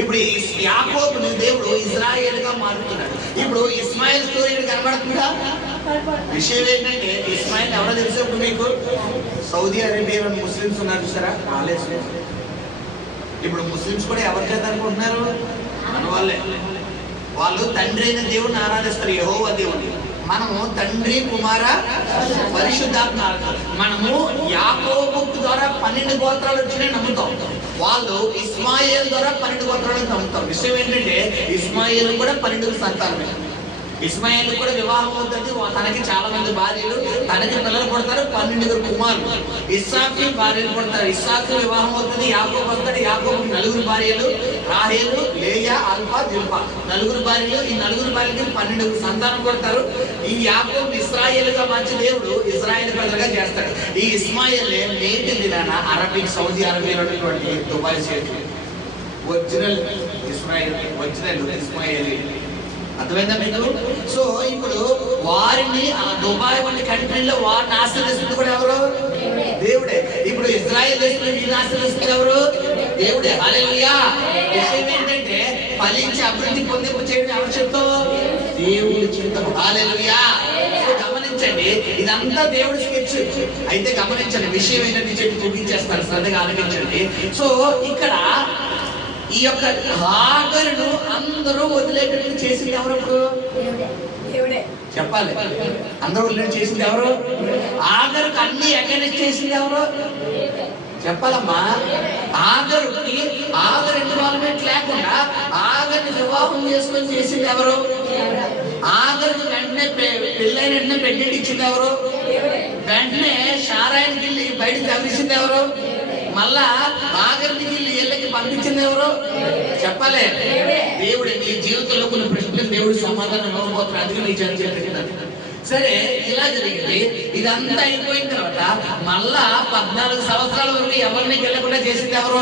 ఇప్పుడు యాకోబుని దేవుడు ఇజ్రాయేలుగా మారుతున్నాడు. ఇప్పుడు ఇస్మాయిల్ స్టోరీ కనబడుతుందా? విషయం ఏంటంటే ఇస్మాయిల్ ఎవరో తెలుసు ఇప్పుడు మీకు? సౌదీ అరేబియా ముస్లిమ్స్ ఉన్నారు చూసారా, వాళ్ళే. ఇప్పుడు ముస్లిమ్స్ కూడా ఎవరి చేత అనుకుంటున్నారు? మన వాళ్ళే. వాళ్ళు తండ్రి అయిన దేవుడిని ఆరాధిస్తారు, యెహోవా దేవుడిని. మనము తండ్రి, కుమార, పరిశుద్ధాత్మ. మనము యాకోబు ద్వారా 12 గోత్రాలు వచ్చినాయి నమ్ముతాం. వాళ్ళు ఇస్మాయిల్ ద్వారా 12 గోత్రాలను నమ్ముతాం. విషయం ఏంటంటే ఇస్మాయిల్ కూడా 12 సంతానమే. ఇస్మాయిల్ కూడా వివాహం అవుతుంది, తనకి చాలా మంది భార్యలు, తనకి పిల్లలు పుడతారు, 12 కుమారులు. ఇస్సాకు భార్యలు పుడతారు, ఇస్సాకు వివాహం అవుతుంది, యాకోబు వస్తాడు, యాకోబు 4 భార్యలు, రాహేలు, లేయా, అల్ఫా, జిల్పా 4 భార్యలు. ఈ 4 భార్యలకి 12 సంతానం పుడతారు. ఈ యాకోబు ఇశ్రాయేలుగా మార్చి దేవుడు ఇశ్రాయేల్ ప్రజలుగా చేస్తాడు. ఈ ఇస్మాయిల్ నేటి దినాన అరబిక్, సౌదీ అరేబియాలో ఉన్నటువంటి Dubai state original Israel, original Ismail. అర్థమైందా మీకు? సో ఇప్పుడు వారిని ఆ దుబాయ్ వంటి కంట్రీలో వారిని ఆశ్రయిస్తుంది కూడా ఎవరు? దేవుడే. ఇప్పుడు ఇజ్రాయెల్ దేశంలో వీరిని ఆశ్రయిస్తుంది ఎవరు? దేవుడే. హల్లెలూయా. విషయం ఏంటంటే ఫలించి అభివృద్ధి పొందింపు చేయడం ఎవరి చిత్తం? దేవుడి చిత్తం. హల్లెలూయా. గమనించండి, ఇదంతా దేవుడి స్కెచ్. అయితే గమనించండి, విషయం ఏంటంటే చెప్పి ముగించేస్తాను, శ్రద్ధగా ఆలోచించండి. సో ఇక్కడ ఈ యొక్క హాగరును అందరూ వదిలేటట్టు చేసింది ఎవరు? చెప్పాలి. అందరూ వదిలేట్టు చేసింది ఎవరు? ఆగరుకు అన్ని అగైనెస్ట్ చేసింది ఎవరు? చెప్పాలమ్మా. ఆగరుకి ఆగరు ఇన్వాల్వ్మెంట్ లేకుండా ఆగరిని వివాహం చేసుకొని చేసింది ఎవరు? ఆగరుకు వెంటనే పెళ్ళైన వెంటనే ప్రెగ్నెంట్ ఇచ్చింది ఎవరు? వెంటనే షారాయికి వెళ్ళి బయటకు తగిలించింది ఎవరు? మళ్ళా ఆగరికి వెళ్ళి ఇళ్ళకి పంపించింది ఎవరు? చెప్పలే. దేవుడు నీ జీవితంలో కొన్ని ప్రశ్నలు దేవుడు సమాధానం ఇవ్వబోతున్నాడు. అందుకే నీ చర్చ. సరే, ఇలా జరిగింది. ఇదంతా అయిపోయిన తర్వాత మళ్ళా 14 సంవత్సరాల వరకు ఎవరిని వెళ్ళకుండా చేసింది ఎవరు?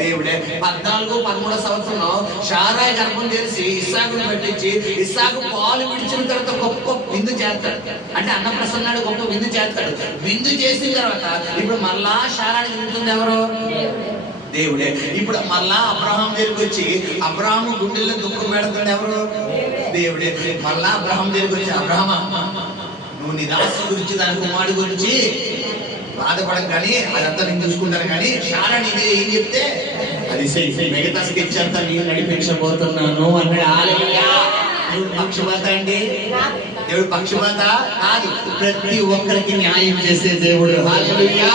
దేవుడే. 14, 13 సంవత్సరంలో షారాయి గర్భం తెలిసి ఇస్సాకును పట్టించి ఇస్సాకు పాలు విడిచిన తర్వాత గొప్ప విందు చేస్తాడు. అంటే అన్నప్రసన్నాడు గొప్ప విందు చేస్తాడు. విందు చేసిన తర్వాత ఇప్పుడు మళ్ళా షారాయి తింటుంది ఎవరు? దేవుడే. ఇప్పుడు మళ్ళా అబ్రహాం దగ్గరికి వచ్చి అబ్రహాము గుండెల్లో దుఃఖం పెడుతుంది ఎవరు? దేవుడే. మళ్ళా అబ్రహాం దగ్గరికి వచ్చి అబ్రహామా, నువ్వు నీ దాసు గురించి, దాని కుమారుడు గురించి బాధపడం కానీ అదంతా నేను చూసుకుంటాను, కానీ షారా నీది ఏం చెప్తే అది మిగతా స్కెచ్ అంతా నేను నడిపించబోతున్నాను అన్నాడు. హల్లెలూయా. దేవుడు పక్షపాత అండి? దేవుడు పక్షపాత కాదు, ప్రతి ఒక్కరికి న్యాయం చేసే దేవుడు. హల్లెలూయా.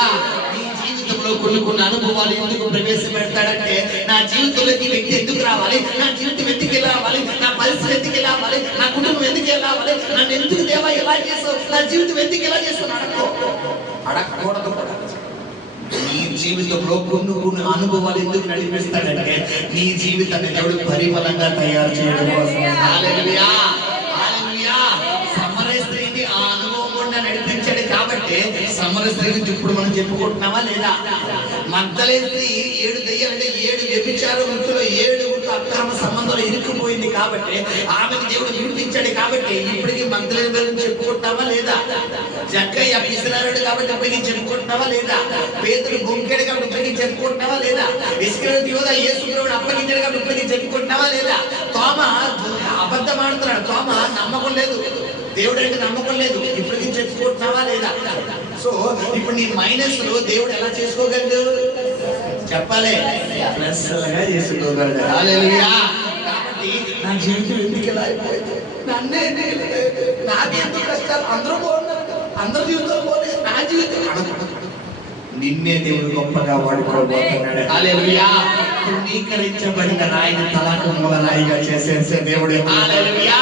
కొన్ని అనుభవాలు ఎందుకు ప్రవేశపెడతాడంటే నా జీవితంలోకి వ్యక్తి ఎందుకు రావాలి, నా జీవితం ఎందుకు రావాలి, నా పరిస్థితి ఎందుకు రావాలి, నా కుటుంబం ఎందుకు రావాలి, నన్ను ఎందుకు దేవా ఎలా చేసావు, నా జీవితం ఎందుకు ఎలా చేస్తాను అడగకూడదు. నీ జీవితంలో కొన్ని అనుభవాలు ఎందుకు నడిపిస్తాడంటే నీ జీవితాన్ని దేవుడు పరిమళంగా తయారు చేయడం కోసం. హల్లెలూయా. హల్లెలూయా. సమరస్త్రీని ఆ అనుభవం గుండా నడిపించాడు కాబట్టి సమరస్త్రీ గురించి ఇప్పుడు మనం చెప్పుకుంటున్నామా లేదా? మగ్దలేనే స్త్రీ 7 దయ్యాలంటే 7 వ్యభిచార వృత్తిలో 7 అక్రమ సంబంధాలు ఇరుక్కుపోయింది కాబట్టి ఆమెను దేవుడు విడిపించాడు కాబట్టి ఇప్పటికీ మగ్దలేనే గురించి చెప్పుకుంటున్నావా లేదా? జక్కయ్య పిసినారుడు కాబట్టి ఇప్పటికీ చెప్పుకుంటున్నావా లేదా? పేతురు గుంకెడు కాబట్టి ఇప్పటికీ చెప్పుకుంటున్నావా లేదా? ఇస్కరియోతు యూదా యేసుప్రభువుని అప్పగించాడు కాబట్టి ఇప్పటికీ చెప్పుకుంటున్నావా లేదా? తోమా అబద్ధం ఆడుతున్నాడు, తోమా నమ్మకం లేదు, దేవుడు అంటే నమ్మకం లేదు, ఇప్పటికీ చెప్పుకుంటున్నావా లేదా? సో ఇప్పుడు నీ మైనస్ లో దేవుడు ఎలా చేసుకోగలడు? చెప్పాలి, ప్లస్ లాగా చేసుకోగలడు. హల్లెలూయా. కాబట్టి నా జీవితం ఎందుకు ఎలా అయిపోయింది, నాకెందుకు కష్టాలు, అందరూ బాగున్నారు, అందరి జీవితాలు బాగున్నాయి, నా జీవితం నిన్నే దేవుడు గొప్పగా వాడుకోబోతున్నాడు. హల్లెలూయా. తృణీకరించబడిన రాయిని తలాకంలో రాయిగా చేసేసే దేవుడు. హల్లెలూయా.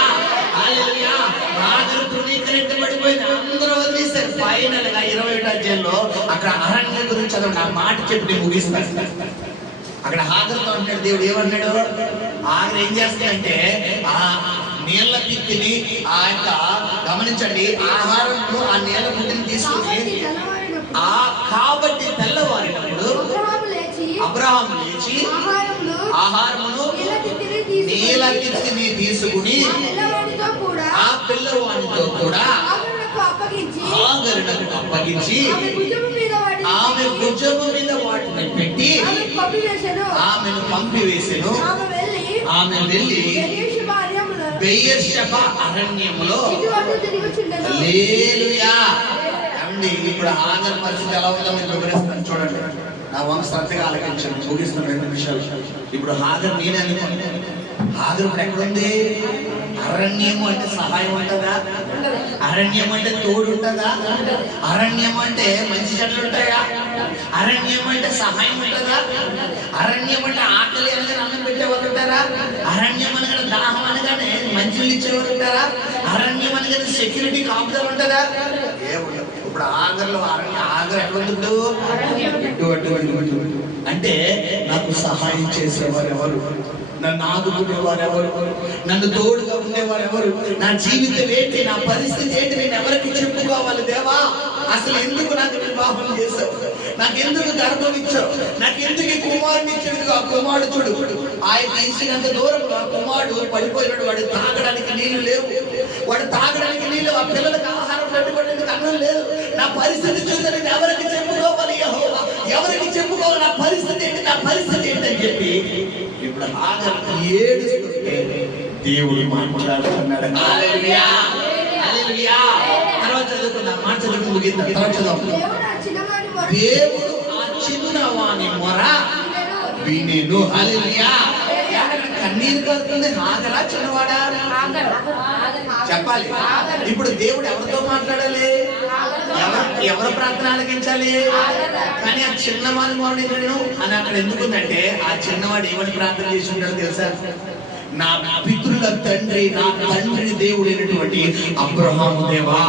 హల్లెలూయా. రాజులు తృణీకరించబడిపోయిన అందరూ వదిలేశారు. ఫైనల్ గా 21వ అధ్యాయంలో అక్కడ అరణ్యం గురించి చదవండి. ఆ మాట చెప్పి ముగిస్తాను. అక్కడ హాగరుతో అంటాడు దేవుడు, ఏమన్నాడు? ఆగరు ఏం చేస్తుందంటే ఆ నీళ్ల పిత్తిని ఆ యొక్క గమనించండి ఆహారంలో ఆ నీళ్ల పుట్టిని తీసుకుని కాబట్టి తెల్లవారినప్పుడు అబ్రహాము లేచి ఆహారమును నీళ్ల పిత్తిని తీసుకుని ఆ పిల్లవాడితో కూడా అప్పగించి ఆమె భుజము మీద వాటిని పెట్టి ఆమెను పంపివేసెను. ఆమె వెళ్ళి బెయేర్షెబా అరణ్యములో. హల్లెలూయా. ఏమండి, ఇప్పుడు హాగరు పరిస్థితి ఎలా ఉందో నేను వివరిస్తాను, చూడండి. నా వంశ శ్రద్ధగా ఆలకించండి, ముగిస్తున్న 2 నిమిషాలు. ఇప్పుడు హాగరు నేనే అనుకున్నాను. హాగరు ఇప్పుడు ఎక్కడుంది? అరణ్యము అంటే సహాయం ఉంటుందా? అరణ్యం అంటే తోడు ఉంటుందా? అరణ్యం అంటే మంచి చెట్లు ఉంటాయా? అరణ్యం అంటే సహాయం ఉంటుందా? అరణ్యం అంటే ఆకలి అనగానే అన్నం పెట్టేవాళ్ళు ఉంటారా? అరణ్యం అనగానే దాహం అనగానే మంచిలు ఇచ్చేవాళ్ళు ఉంటారా? అరణ్యం అనగానే సెక్యూరిటీ కాపుదలు ఉంటుందా? ఏముండదు. ఇప్పుడు ఆగర్లో ఆగర్ ఎక్కడ అంటే నాకు సహాయం చేసేవారు ఎవరు? నన్ను ఆదుకునేవారు ఎవరు? నన్ను తోడుగా ఉండేవారు ఎవరు? నా జీవితం ఏంటి? నా పరిస్థితి ఏంటి? నేను ఎవరికి చెప్పుకోవాలి? దేవా, అసలు ఎందుకు నాకు వివాహం చేశావు? నాకెందుకు గర్భం ఇచ్చావు? నాకెందుకు ఈ కుమారుని ఇచ్చేందుకు? ఆ కుమారుడు చూడు, ఆయన ఇచ్చినంత దూరం ఆ కుమారుడు పడిపోయినాడు. వాడు తాగడానికి నీళ్లు లేవు, వాడు తాగడానికి నీళ్ళు, ఆ పిల్లలకు ఆహారం పెట్టుకోవడానికి అన్నం లేదు. నా పరిస్థితి చూస్తే నేను ఎవరికి చెప్పుకోవాలి? యెహోవా, ఎవరికి చెప్పుకోవాలి? నా పరిస్థితి ఏంటి? నా పరిస్థితి ఏంటి అని చెప్పి ఇప్పుడు ఆగర్కి ఏడుస్తుంటే దేవుడు మాట్లాడుతున్నాడు. హల్లెలూయా, హల్లెలూయా. తర్వాత చదువుకుందాం, మాట చదువుకుని ముగిద్దాం. తర్వాత చదువు. దేవుడు ఆ చిన్నవాని మొర వినెను. హల్లెలూయా. కన్నీరు కలుగుతుంది. హాగరా చిన్నవాడా? చెప్పాలి. ఇప్పుడు దేవుడు ఎవరితో మాట్లాడాలి? ఎవరు ప్రార్థన ఆలకించాలి? కానీ ఆ చిన్నవాడి మొరని వినెను అని అక్కడ ఎందుకుందంటే, ఆ చిన్నవాడు ఏమని ప్రార్థన చేసి ఉంటాడో తెలుసా? నా పితరుల తండ్రి, నా తండ్రి దేవుడైనటువంటి అబ్రహాము దేవా,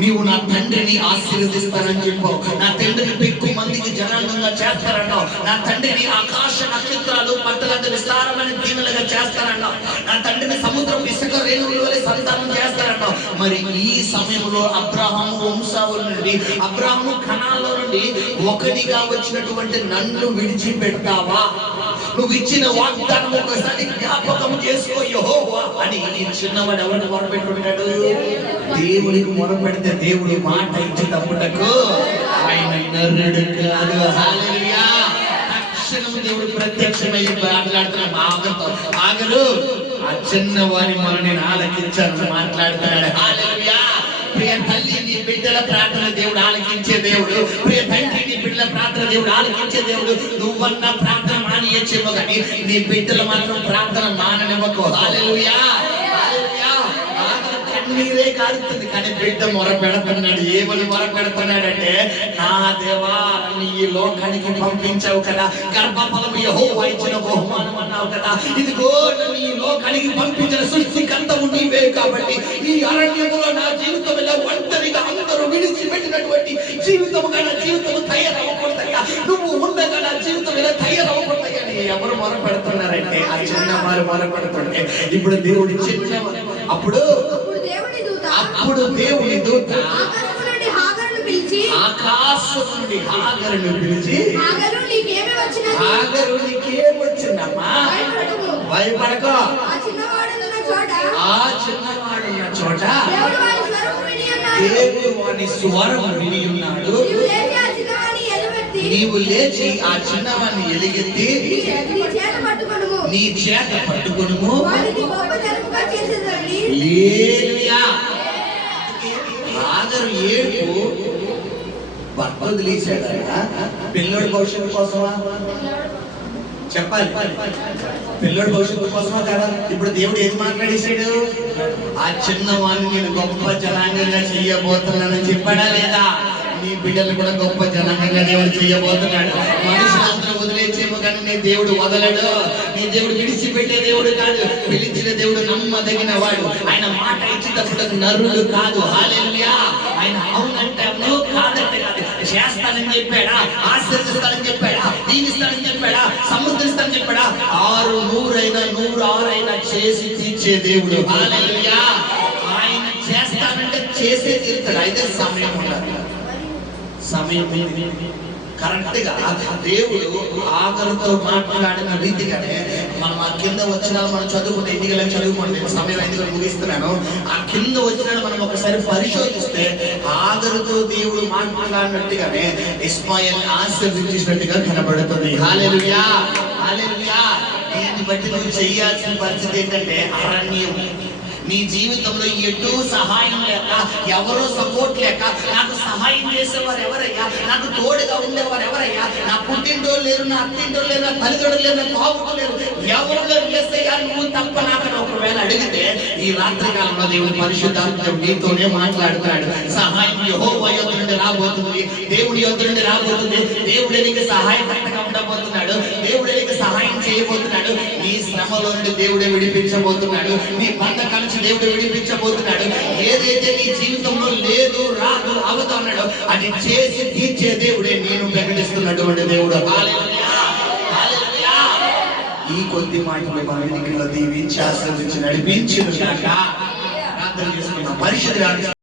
నీవు నా తండ్రిని ఆశీర్వదిస్తానని చెప్పావు. నా తండ్రిని పెక్కు మందికి జనాంగంగా చేస్తారన్నావు. నా తండ్రిని ఆకాశ నక్షత్రాలు పట్టలంత విస్తారమైన దీవెనలుగా చేస్తారన్నావు. నా తండ్రిని సముద్రం ఇసుక రేణువుల వలె సంతానం చేస్తారన్నావు. మరి ఈ సమయంలో అబ్రహాము వంశావళి నుండి, అబ్రహాము కణాల్లో నుండి ఒకనిగా వచ్చినటువంటి నన్ను విడిచిపెట్టావా? నువ్వు ఇచ్చిన వాగ్దానం ఒకసారి జ్ఞాపకం చేసుకో యెహోవా అని నీ చిన్నవాడు ఎవరికి మొరపెట్టుకుంటాడు? దేవునికి మొరపెడితే దేవుడి మాట ఇచ్చేటప్పుటకు ఆయన నరుడు కాదు. హల్లెలూయా. తక్షణం దేవుడు ప్రత్యక్షమై మాట్లాడుతున్న ఆగరుతో, ఆగరు ఆ చిన్నవారి మొర నేను ఆలకించాలని మాట్లాడుతున్నాడు. హల్లెలూయా. ప్రియ తల్లి, నీ బిడ్డల ప్రార్థన దేవుడు ఆలకించే దేవుడు. ప్రియ తండ్రి, నీ బిడ్డల ప్రార్థన దేవుడు ఆలకించే దేవుడు. నువ్వన్న ప్రార్థన మానియచ్చేమో కానీ నీ బిడ్డలు మాత్రం ప్రార్థన మాననివ్వకు. హల్లెలూయా, హల్లెలూయా. కన్నీరే కారుతుంది కానీ బిడ్డ మొర పెడుతున్నాడు. ఏమని మొర పెడుతున్నాడంటే, నా దేవా, నన్ను ఈ లోకానికి పంపించావు కదా, గర్భఫలము యెహోవా ఇచ్చిన బహుమానం అన్నావు కదా, ఇదిగో నన్ను ఈ లోకానికి పంపించిన సృష్టికర్తవు నీవే కాబట్టి ఈ అరణ్యములో నా జీవితం ఇలా ఒంటరిగా అందరూ విడిచిపెట్టినటువంటి జీవితముగా నా జీవితం తయారవ్వకూడదయ్యా, నువ్వు ఉండగా నా జీవితం ఇలా తయారవ్వకూడదయ్యా అని ఎవరు మొర పెడుతున్నారంటే ఆ చిన్నవారు మొర పెడుతుంటే, ఇప్పుడు దేవుడు చిన్నవారు అప్పుడు దేవుని దూత ఆకాశం నుండి హాగరును పిలిచి, హాగరు నీకేమి వచ్చిందమ్మా? భయపడకో. ఆ చిన్నవాడున్న చోట దేవుడు వాని స్వరం విని ఉన్నాడు. నీవు లేచి ఆ చిన్నవాడిని ఎలుగెత్తి నీ చేత పట్టుకొనుము. హల్లెలూయా. హాగరు ఏడుపు భర్త వదిలేశాడా? పిల్లోడి భవిష్యత్తు కోసమా? చెప్పాలి. పిల్లోడి భవిష్యత్తు కోసమా కదా? ఇప్పుడు దేవుడు ఏది మాట్లాడేశాడు? ఆ చిన్నవాడిని నేను గొప్ప జనాంగంగా చెయ్యబోతున్నానని చెప్పాడా లేదా? నీ బిడ్డలు కూడా గొప్ప జనాంగంగా దేవుడు చెయ్యబోతున్నాడు. మనుషులందరూ వదిలేసేమో కానీ నీ దేవుడు వదలడు. నీ దేవుడు విడిచిపెట్టే దేవుడు కాదు. పిలిచిన దేవుడు నమ్మదగిన వాడు. ఆయన మాట ఇచ్చేటప్పుడు నరుడు కాదు. హల్లెలూయా. ఆయన అవునంటే అవును, కాదంటే కాదు. చేస్తానని చెప్పాడా? ఆశీర్వదిస్తానని చెప్పాడా? దీనిస్తానని చెప్పాడా? సముద్రిస్తానని చెప్పాడా? 6 100 అయినా 106 అయినా చేసి తీర్చే దేవుడు. హల్లెలూయా. ఆయన చేస్తానంటే చేసే తీరుతాడు. అయితే సమయం ఉండాలి. సమయం కరెక్ట్ గా దేవుడు ఆగరుతో మాట్లాడిన రీతిగానే మనం ఆ కింద వచ్చినాలు మనం చదువుకుంటే ఎన్నికలను చదువుకోండి, నేను సమయం ఎందుకు ముగిస్తున్నాను. ఆ కింద వచ్చినాలు మనం ఒకసారి పరిశోధిస్తే ఆగరుతో దేవుడు మాట్లాడినట్టుగానే ఇస్మాయిల్ ఆశీర్వదించినట్టుగా కనబడుతుంది. హల్లెలూయా, హల్లెలూయా. దీన్ని బట్టి నువ్వు చేయాల్సిన పరిస్థితి ఏంటంటే అరణ్యం. నీ జీవితంలో ఎటు సహాయం లేక, ఎవరో సపోర్ట్ లేక, నాకు సహాయం చేసేవారు ఎవరయ్యా, నాకు తోడుగా ఉండేవారు ఎవరయ్యా, నా పుట్టింటో లేరు, నా అత్తింటో లేరు, నా తల్లిదండ్రులు లేరు, నా తోబుట్టు లేరు, ఎవరు లేరు చేస్తయ్యా నువ్వు తప్ప నాకు ఒకవేళ అడిగితే ఈ రాత్రి కాలంలో దేవుని పరిశుద్ధాత్మ నీతోనే మాట్లాడుతున్నాడు. సహాయం యెహోవా యొద్ద నుండి రాబోతుంది, దేవుడి యొద్ద నుండి రాబోతుంది. దేవుడే నీకు సహాయకర్తగా ఉండబోతున్నాడు, దేవుడే నీకు సహాయం చేయబోతున్నాడు. నీ శ్రమలో నుండి దేవుడే విడిపించబోతున్నాడు, నీ బంధకాల నుంచి దేవుడు విడిపించబోతున్నాడు. ఏదైతే నీ జీవితంలో లేదు, రాదు, అవుతున్నాడో అది చేసి తీర్చే దేవుడే నేను ప్రకటిస్తున్నటువంటి దేవుడు. హల్లెలూయా, హల్లెలూయా. ఈ కొద్ది మాటలు మన వెనుకలో దీవించి ఆశీర్వదించి నడిపించును గాక. ప్రార్థన చేసుకుందాం. పరిశుద్ధ